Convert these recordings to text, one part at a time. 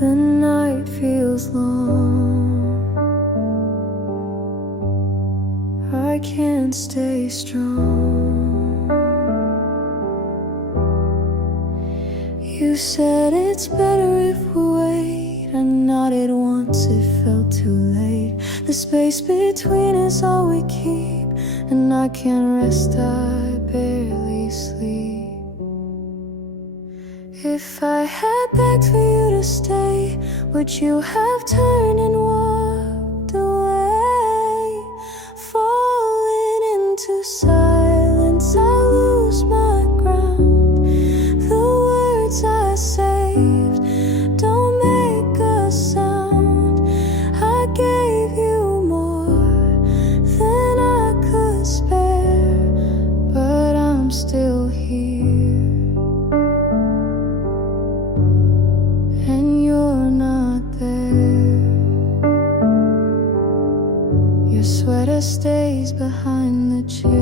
The night feels long. I can't stay strong. You said it's better if we wait. I nodded once, it felt too late. The space between is all we keep, and I can't rest, I barely sleep. If I had begged for you to stay, would you have turned and walked away? Falling into silence, I lose my ground. The words I saved don't make a sound. I gave you more than I could spare, but I'm still here. And you're not there. Your sweater stays behind the chair.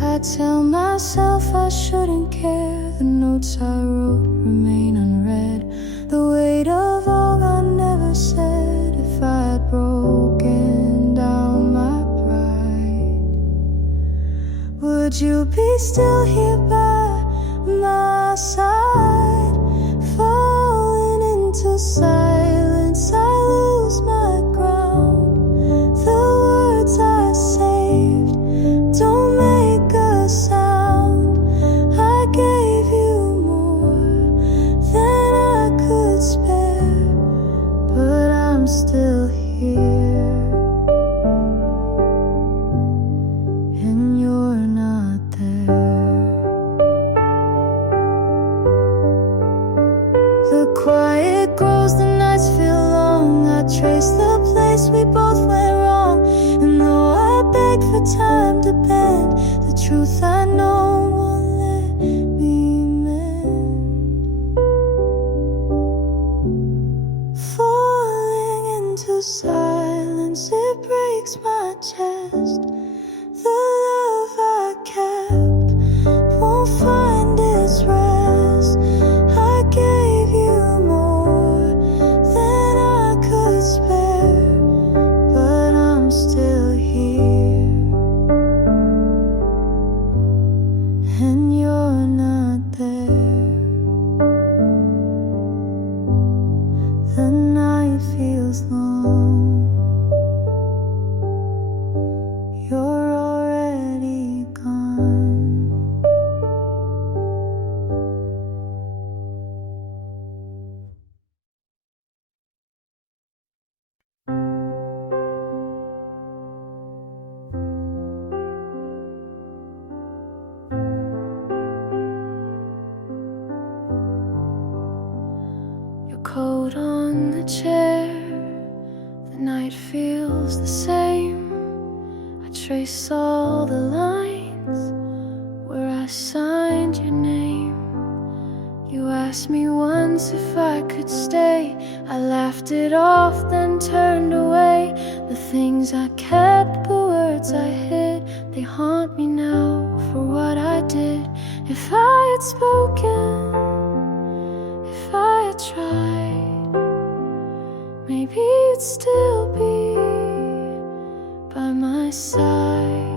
I tell myself I shouldn't care. The notes I wrote remain unread. The weight of all I never said. If I had broken down my pride, would you be still here by my side? Falling into silence, I lose my ground. The words I saved don't make a sound. I gave you more than I could spare, but I'm still here. And you're not there. The quiet grows, the nights feel long. I trace the place we both went wrong. And though I beg for time to bend, the truth I know won't let me mend. Falling into silence, it breaks my chest. The love I kept won't find its rest. I gave you more than I could spare, but I'm still here. And you're not there. The night feels long. You're already gone. Your coat on the chair, the night feels the same. I trace all the lines where I signed your name. You asked me once if I could stay. I laughed it off, then turned away. The things I kept, the words I hid, they haunt me now for what I did. If I had spoken, if I had tried, maybe you'd still be by my side.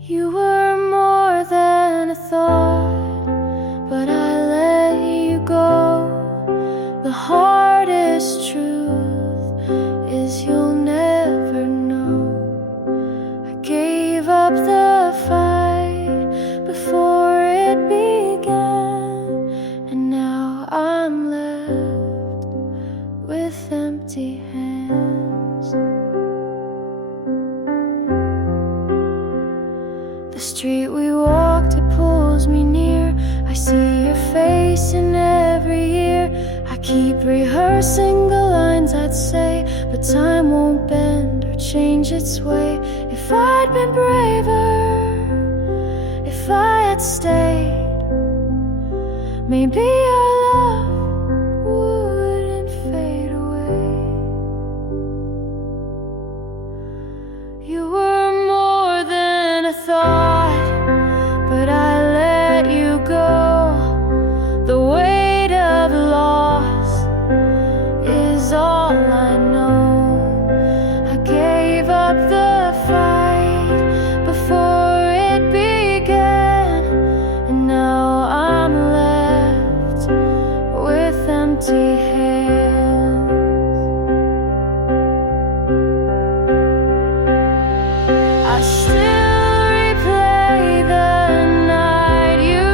You were more than a thought, but I let you go. The hardest truth is you'll never know. I gave up the fight before it began, and now I'm left with empty hands. The street we walked, it pulls me near. I see your face in every year. I keep rehearsing the lines I'd say, but time won't bend or change its way. If I'd been braver, if I had stayed, maybe our love wouldn't fade away. You were more than a thought, but I empty hands. I still replay the night you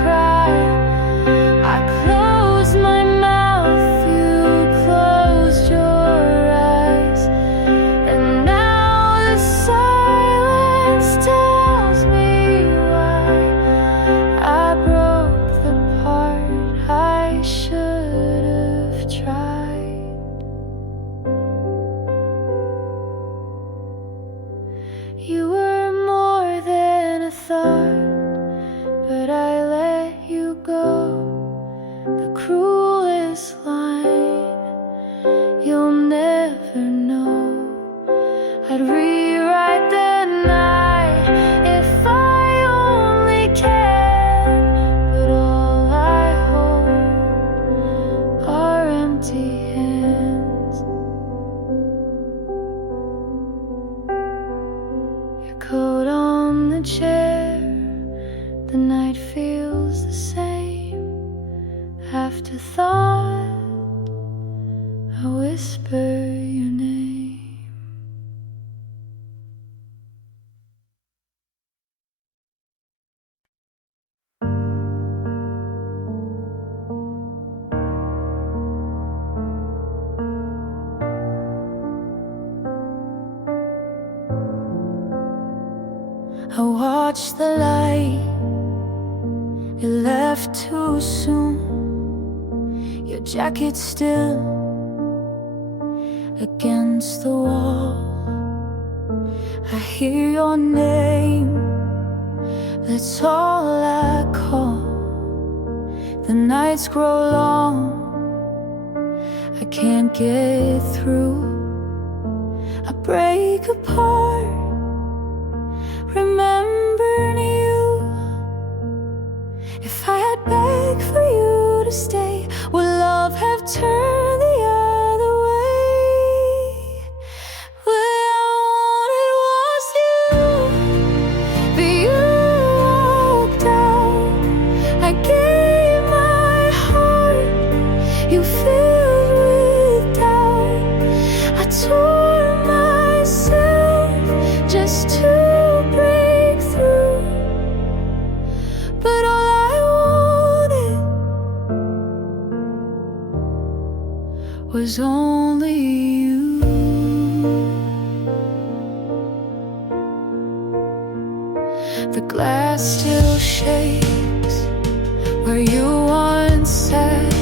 cried. I closed my mouth, you closed your eyes, and now the silence tells me why I broke the part I should have tried. You were more than a thought, but I let you go. The cruelest line you'll never know. I'd rewrite the night if I only can, but all I hold are empty hands. Your coat on the chair, the night feels the same. Afterthought, I whisper your name. I watched the light, it left too soon. Your jacket still against the wall. I hear your name, that's all I call. The nights grow long, I can't get through. I break apart, remembering you. If I had begged for you to stay, would love have turned the other way? What I wanted was you, but you walked out. I gave my heart, you filled with doubt. I tore myself just to break through, but all I wanted was only you. The glass still shakes where you once sat.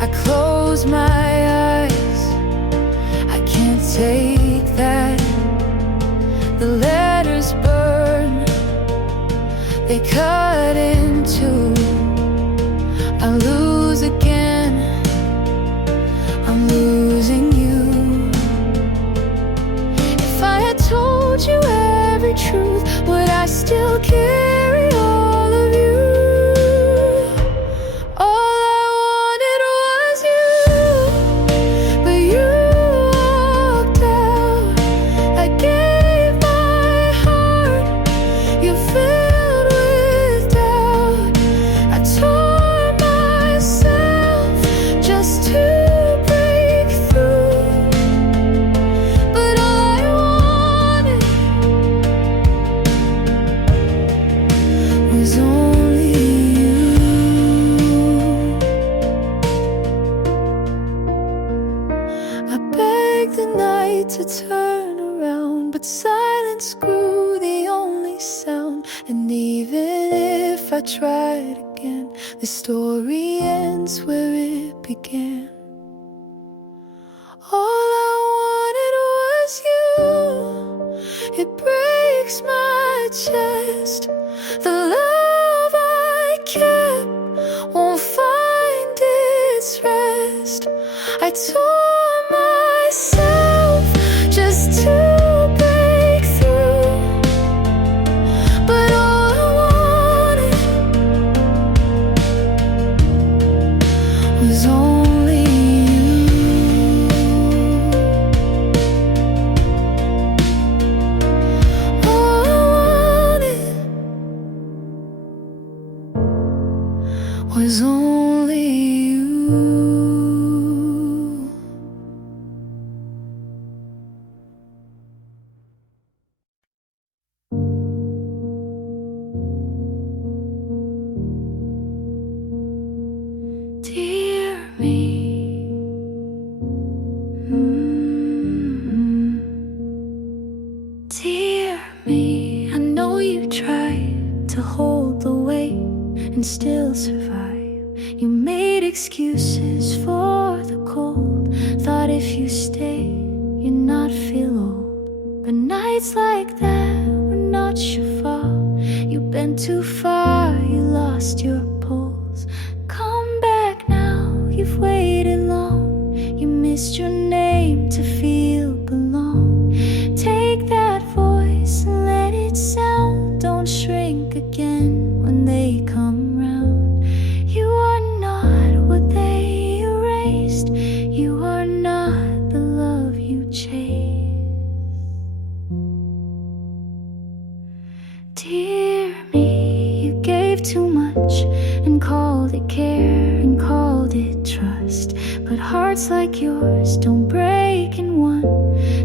I close my eyes, I can't take that. The letters burn, they cut in two. I lose again, I'm losing you. If I had told you every truth, would I still carry all of you? All I wanted was you, but you walked out. I gave my heart, you filled with doubt. I tore myself just to break through, but all I wanted was only you. I begged the night to turn around, but silence grew the only sound. And even if I tried again, the story ends where it began. All I wanted was you, it breaks my chest. The love I kept won't find its rest. I tore myself just to break through, but all I wanted was only you. All I wanted was only you. wishes for the cold. Thought if you stay, you'd not feel old. But nights like that were not your fault. You've been too far, you lost your pulse. Come back now, you've waited long. You missed your name to feel belong. Take that voice and let it sound. Don't shrink again when they come round. You are not what they erased. You are not the love you chased. Dear me, you gave too much and called it care and called it trust. But hearts like yours don't break in one.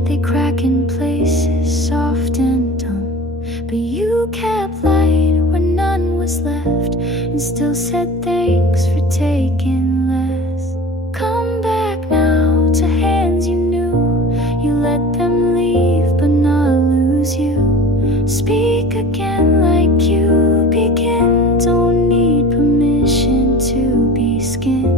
They crack in places soft and dumb. But you kept light where none was left, and still said thanks for taking less. Come back now to hands you knew. You let them leave but not lose you. Speak again like you begin. Don't need permission to be skin.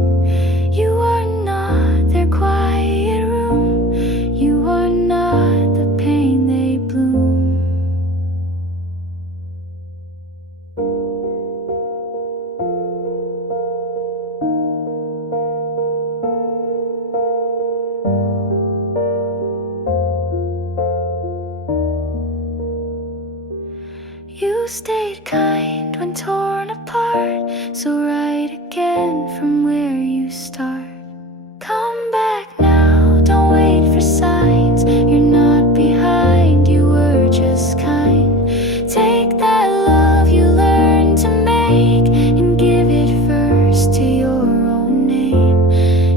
You are not their quiet room. You are not the pain they bloom. You stayed kind when torn apart, so write again from where you start. Come back now, don't wait for signs. You're not behind, you were just kind. Take that love you learned to make and give it first to your own name.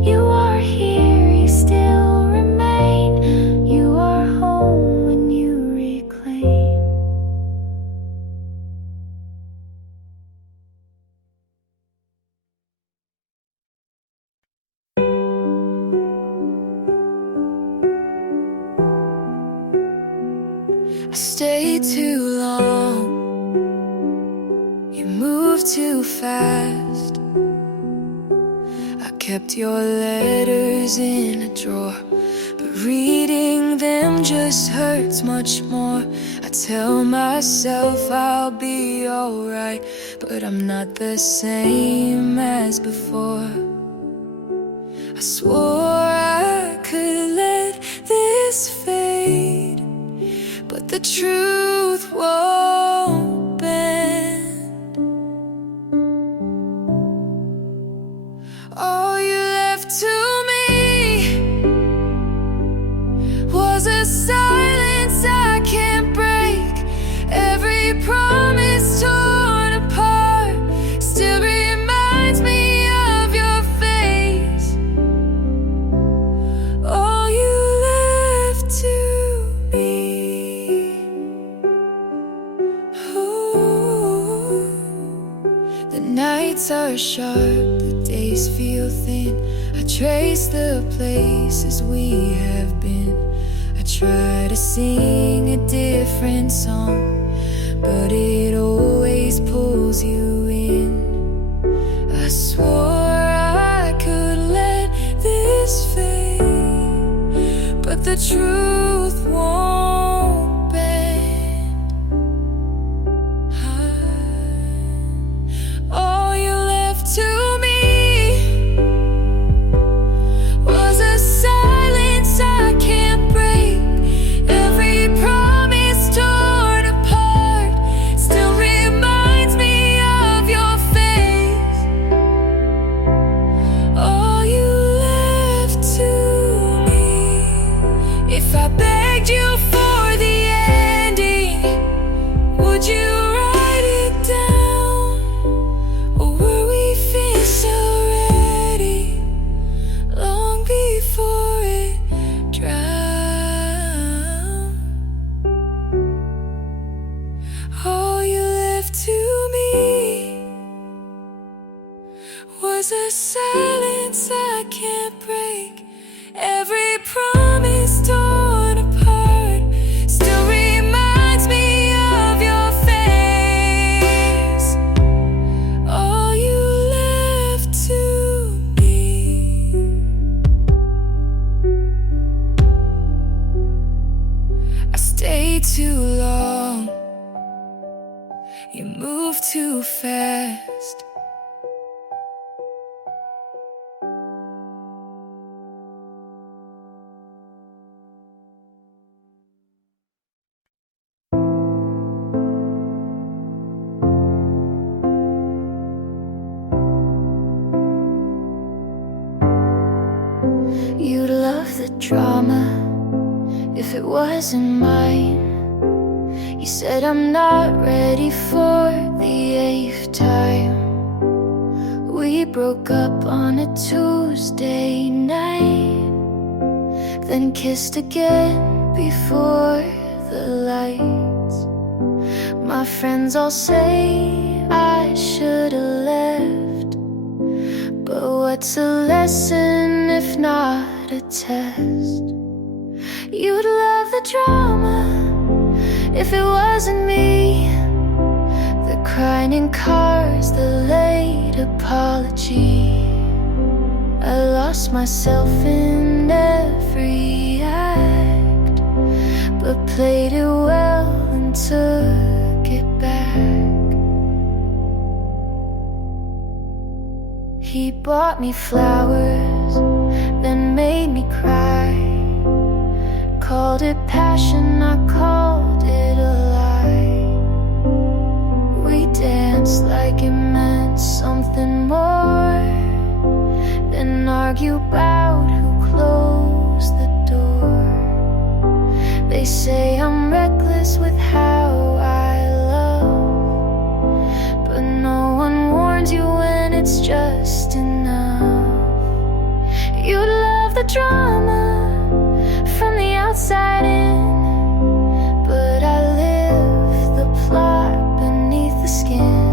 You are here, you still remain. You are home when you reclaim. I stayed too long. You moved too fast. I kept your letters in a drawer, but reading them just hurts much more. I tell myself I'll be alright, but I'm not the same as before. I swore I could let this fade, but the truth won't bend. All you left to me was a silence I can't break. Every promise torn apart still reminds me of your face. All you left to me. The nights are sharp, the days feel thin. I trace the places we have been. I try to sing a different song, but it always pulls you in. I swore I could let this fade, but the truth won't bend. All you left to me was a silence I can't break. Every promise torn apart still reminds me of your face. All you left to me. If I begged you fast. You'd love the drama if it wasn't mine. You said I'm not ready for the 8th time. We broke up on a Tuesday night, then kissed again before the lights. My friends all say I should've left, but what's a lesson if not a test? You'd love the drama if it wasn't me. The crying in cars, the late apology. I lost myself in every act, but played it well and took it back. He bought me flowers, then made me cry. Called it passion, I called it a lie. We danced like it meant something more, then argue about who closed the door. They say I'm reckless with how I love, but no one warns you when it's just enough. You love the drama from the outside in, but I live the plot beneath the skin.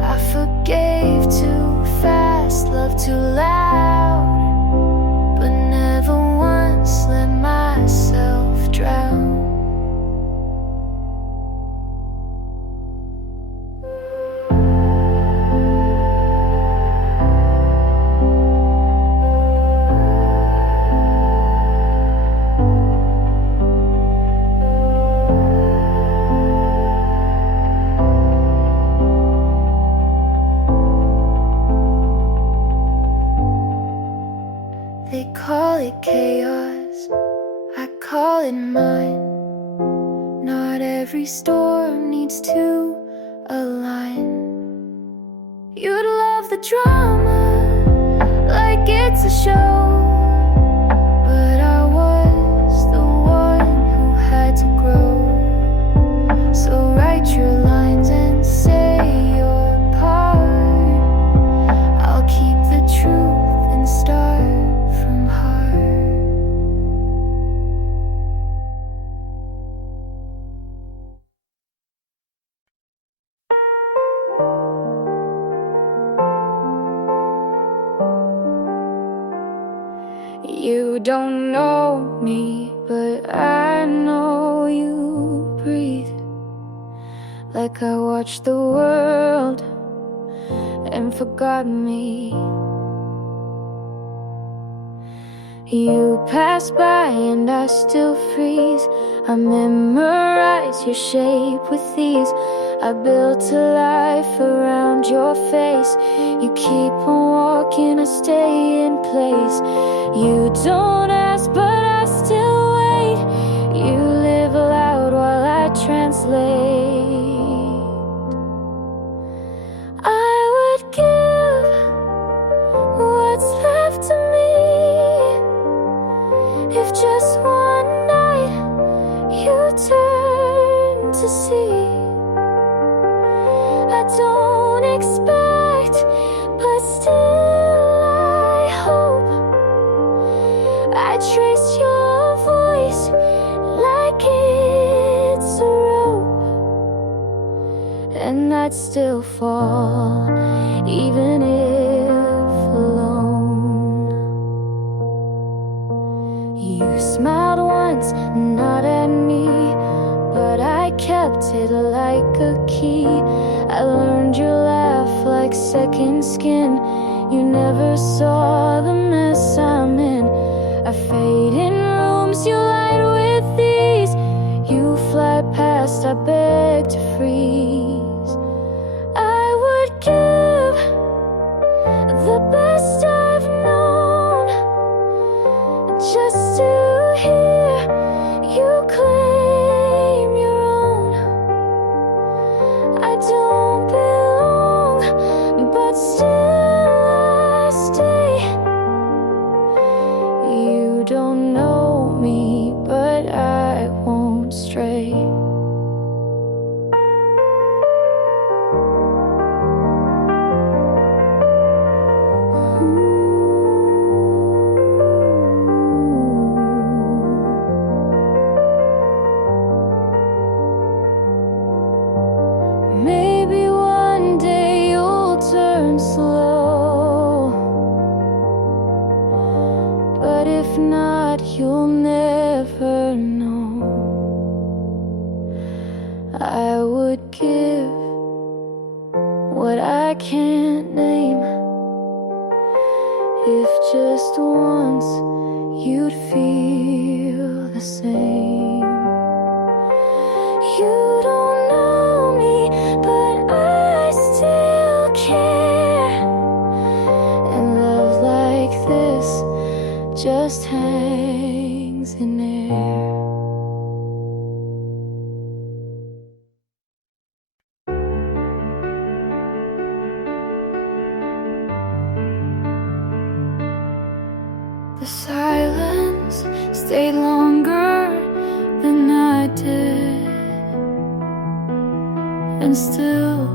I forgave too fast, loved too loud, but never once let myself drown. They call it chaos, I call it mine. Not every storm needs to align. You'd love the drama like it's a show, but I was the one who had to grow. So write your lines and say your part. I'll keep the truth and start from heart. You don't know me, but I know you breathe. Like I watched the world and forgot me. You pass by and I still freeze. I memorize your shape with ease. I built a life around your face. You keep on walking, I stay in place. You don't ask, but I still wait. You live loud while I translate. I would give what's left of me if just one night you turn to see. I don't expect, but still I hope. I trace your voice like it's a rope, and I'd still fall, even if alone. You smiled once, not at me, but I kept it like a key. I learned your laugh like second skin. You never saw the mess I'm in. I fade in rooms you light with these. You fly past, I beg to freeze. if not, you'll never know. I would give what I can't name if just once you'd feel the same. You don't know me, but I still care. And love like this just hangs in air. The silence stayed longer than I did, and still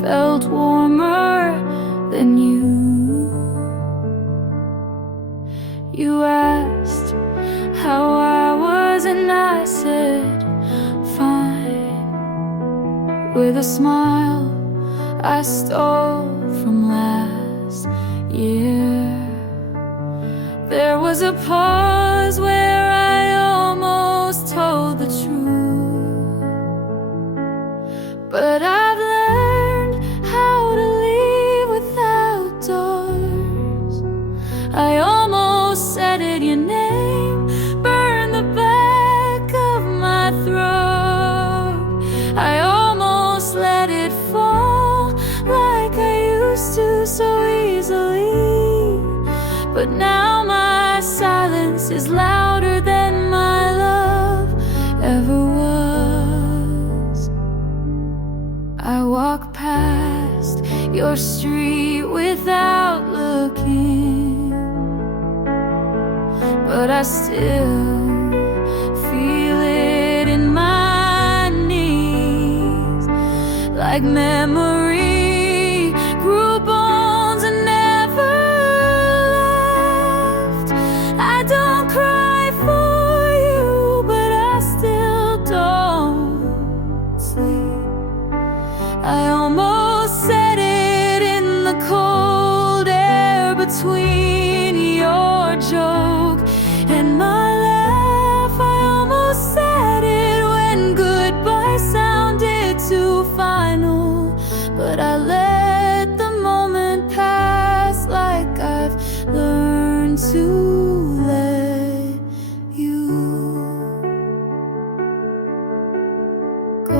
felt warmer than you. You asked how I was and I said fine, with a smile I stole from last year. There was a pause where I almost told the truth, but I've learned how to leave without doors. I almost said it, your name burned the back of my throat. I almost let it fall like I used to so easily, but now my silence is louder than my love ever was. I walk past your street without looking, but I still feel it in my knees, like memory grew bones and never left. I don't cry for you, but I still don't sleep. I almost said it in the cold air between your joke and my laugh. I almost said it when goodbye sounded too final, but I let the moment pass like I've learned to let you go.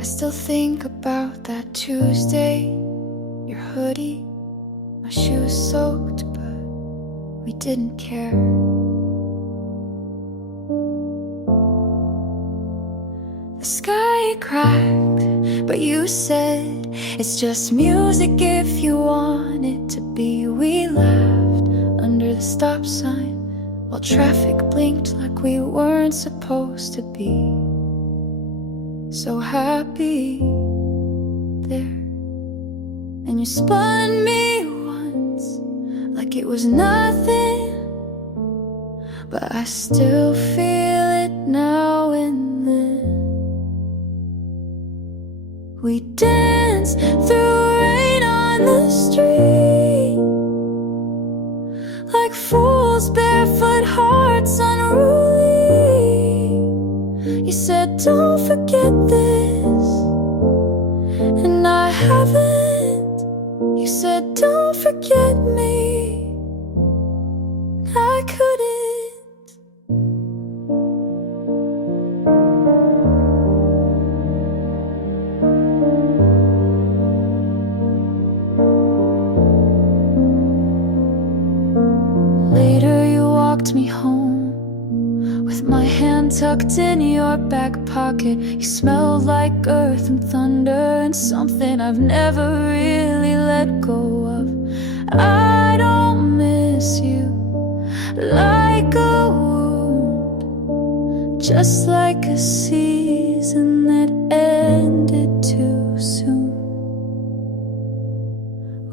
I still think about that Tuesday, your hoodie, my shoes soaked, but we didn't care. The sky cracked, but you said it's just music if you want it to be. We laughed under the stop sign while traffic blinked like we weren't supposed to be. So happy there, and you spun me once like it was nothing, but I still feel it now and then. We danced through rain on the street like fools, barefoot hearts unruly. You said don't forget this, and I haven't. You said don't forget me, I couldn't. Later you walked me home with my hand tucked in your back pocket. You smelled like earth and thunder and something I've never really let go of. I don't miss you like a wound, just like a season that ended too soon.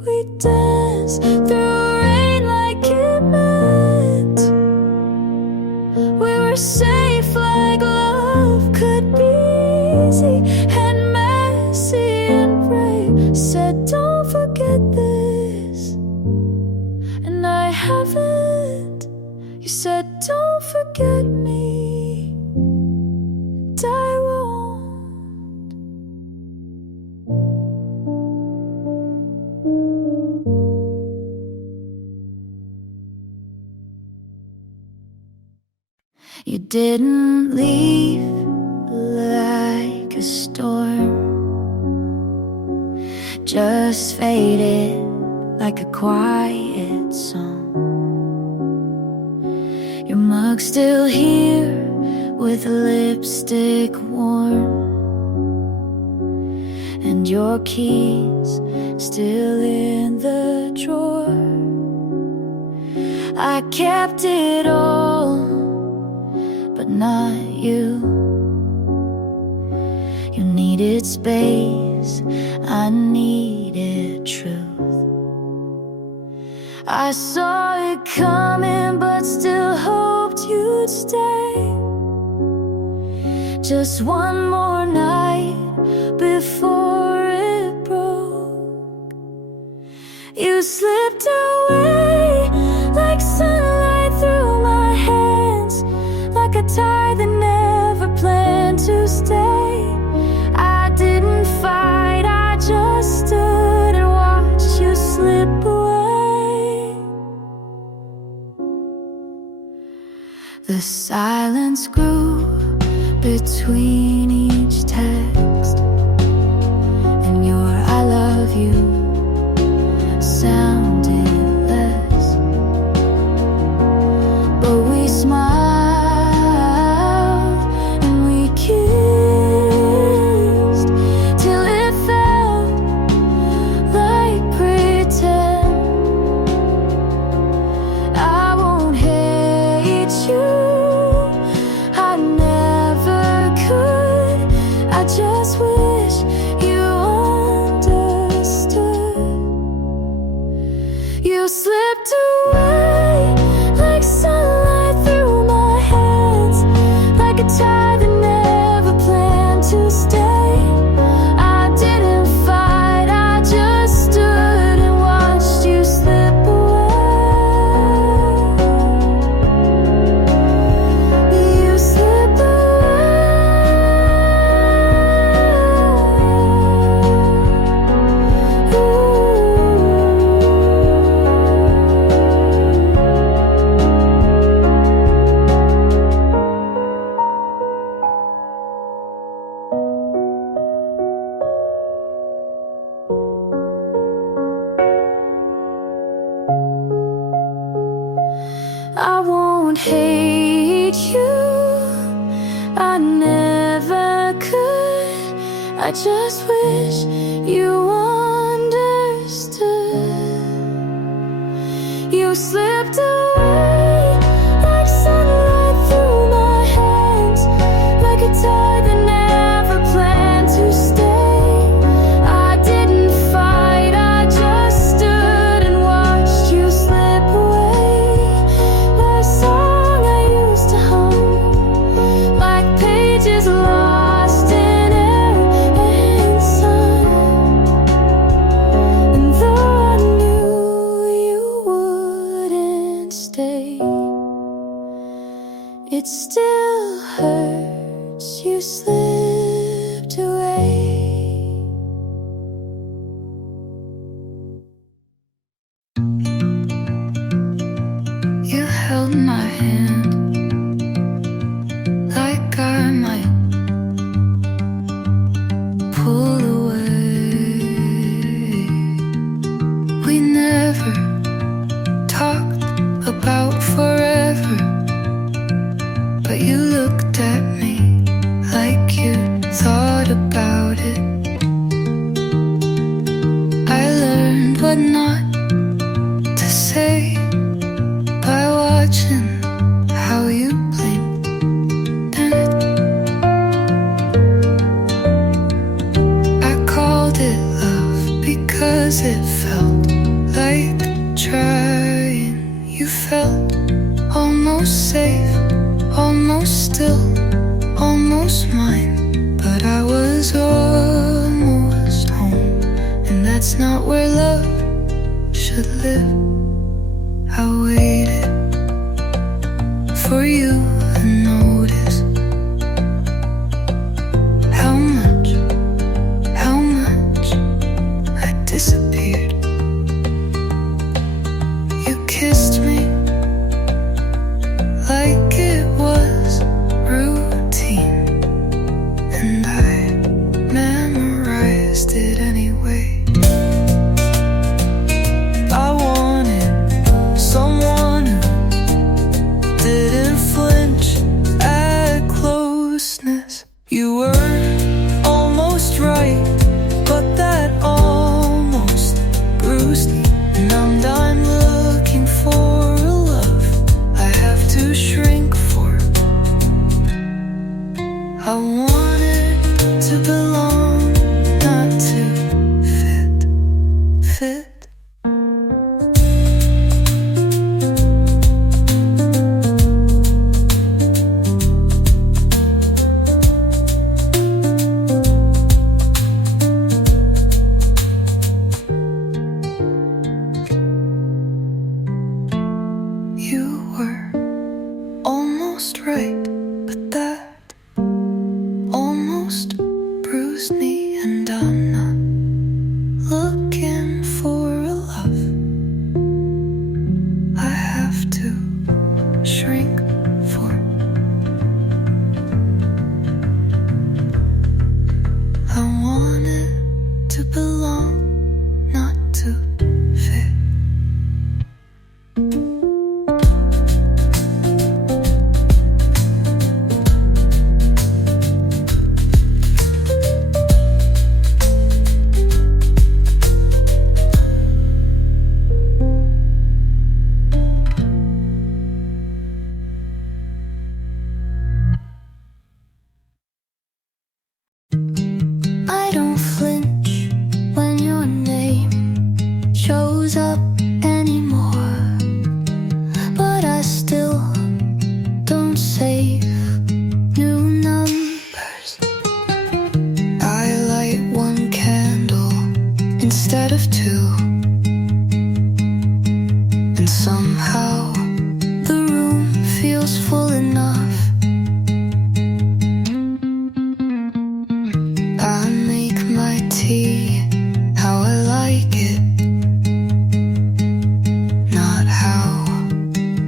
We danced through rain like it meant we were safe, like love could be easy and messy and brave. Said don't forget this, and I haven't. You said don't forget me, and I won't. You didn't leave like a storm, just faded like a quiet song. Your mug's still here with lipstick warm, and your keys still in the drawer. I kept it all, but not you. You needed space, I needed truth. I saw it coming, but still hoped you'd stay. Just one more night before it broke. You slipped away like sunlight through my hands, like a tide that never planned to stay. I didn't fight, I just stood and watched you slip away. The silence grew between each text, and your I love you sounded less. But we smiled and we kissed till it felt like pretend. I won't hate you, I never could. I just wish you understood. You slipped away like sunlight through my hands, like a tide that never planned to stay. I didn't fight, I just stood and watched you slip away. You slip I won't hate you, I never could. I just wish you understood. You slipped away like sunlight through my hands, like a tide that never planned to stay. I didn't fight, I just stood and watched you slip away. The song I used to hum, like pages lost in air and sun. And though I knew you wouldn't stay, it still hurts you slipped away. You held my hand like I might pull away. We never talked about forever, but you looked at me like you thought about it. I learned what not to say by watching how you blinked and It's not where love should live. I waited for you to notice how much I disappeared. You kissed me like it was routine, and I memorized it anyway. I wanted someone who didn't flinch at closeness. You were almost right, but that almost bruised me. And I'm done looking for a love I have to shrink for. I wanted to belong, not to fit. You were almost right, but that almost bruised me. And I'm not looking for a love I have to shrink for. I wanted to belong, not to fit. I don't flinch when your name shows up anymore, but I still don't save new numbers. I light one candle instead of two, and somehow the room feels full enough. I make my tea how I like it, not how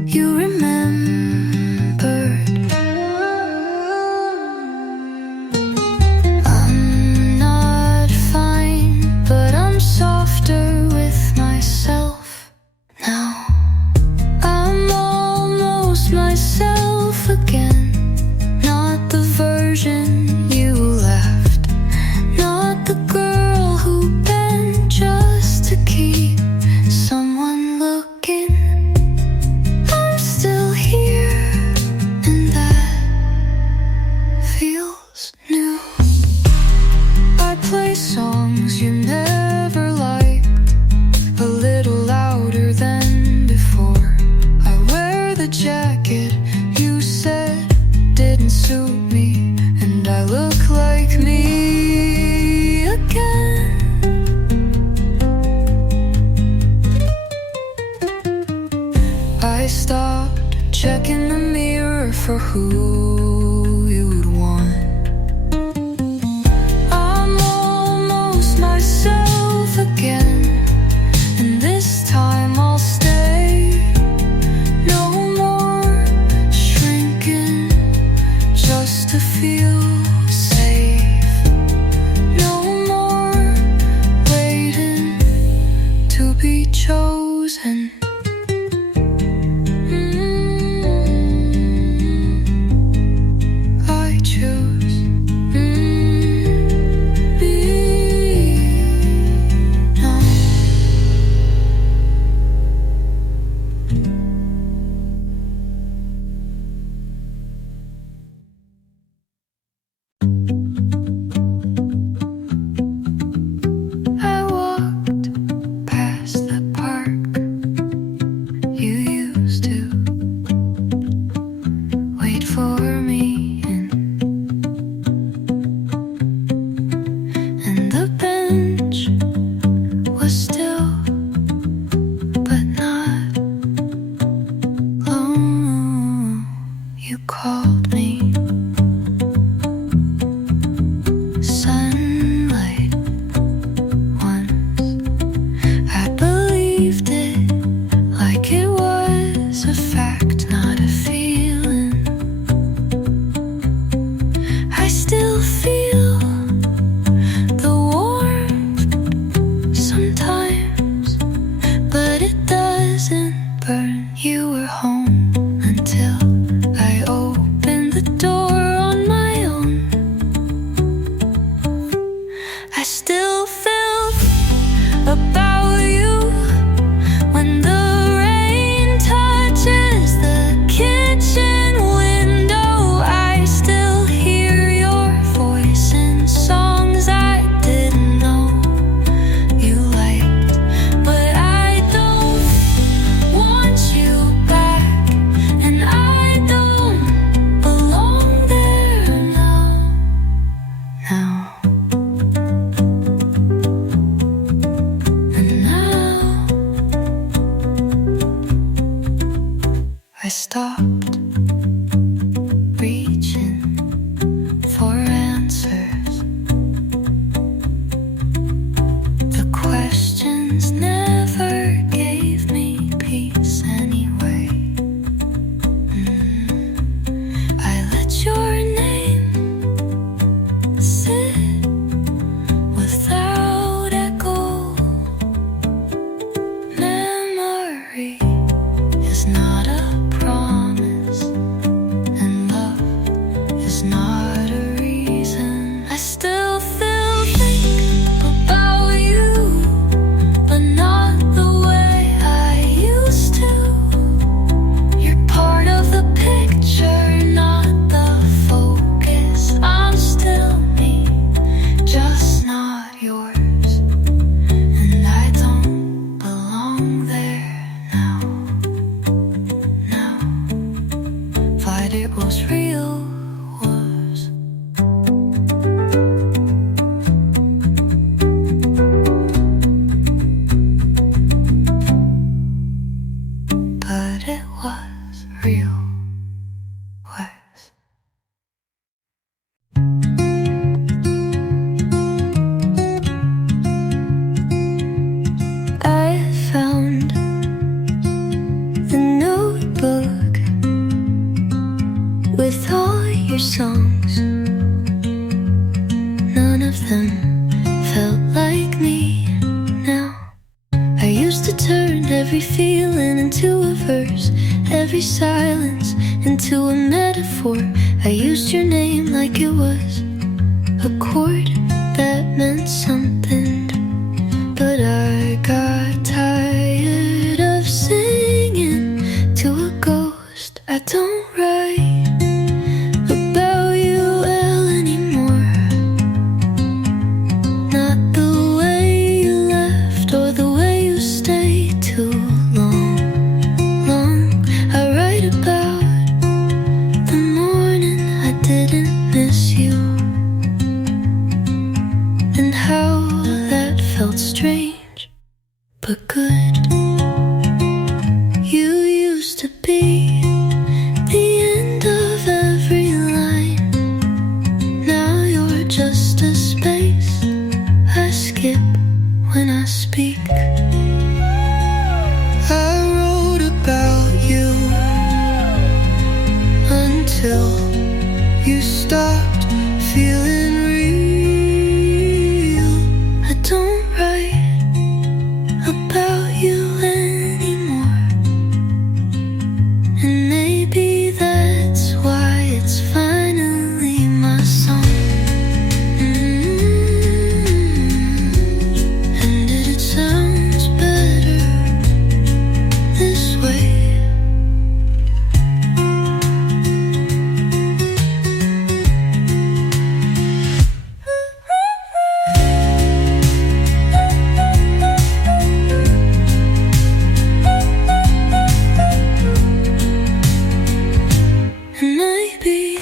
you remembered. I'm not fine, but I'm softer with myself now. I'm almost myself again, not the version you left, not the girl who bent just to keep someone looking. I'm still here, and that feels new. I play songs you never liked, a little louder than before. I wear the jacket you said didn't suit me, and I look like me again. I stopped checking the mirror for who you would want. I'm almost myself again, and this time I'll stay. No more shrinking just to feel safe. No more waiting to be chosen. called me sunlight once. I believed it like it was a fact, not a feeling. I still feel the warmth sometimes, but it doesn't burn. You were home until I opened the door on my own. I still felt about you when the rain touches the kitchen window. I still hear your voice in songs I didn't know you liked, but I don't want you back, and I don't belong there now. And now I stopped reaching for answers. The questions never gave me peace anyway. I let your name sit without echo. Memory is not a promise, and love is not a reason. I still feel think about you, but not the way I used to. You're part of the picture, not the focus. I'm still me, just not yours, and I don't belong there now. But it was real, was. But it was real, was. I found the notebook with all your songs. None of them felt like me now. I used to turn every feeling into a verse, every silence into a metaphor. I used your name like it was a chord that meant something, but I got tired of singing to a ghost. I don't write about you well anymore, not the way you left or the way you stayed too long. I write about the morning I didn't miss you, and how that felt strange but good. You used to be the end of every line. Now you're just a space I skip when I speak. I wrote about you until you stopped feeling real. I don't write about you anymore, and maybe that's why it's finally my song. And it sounds better this way. And maybe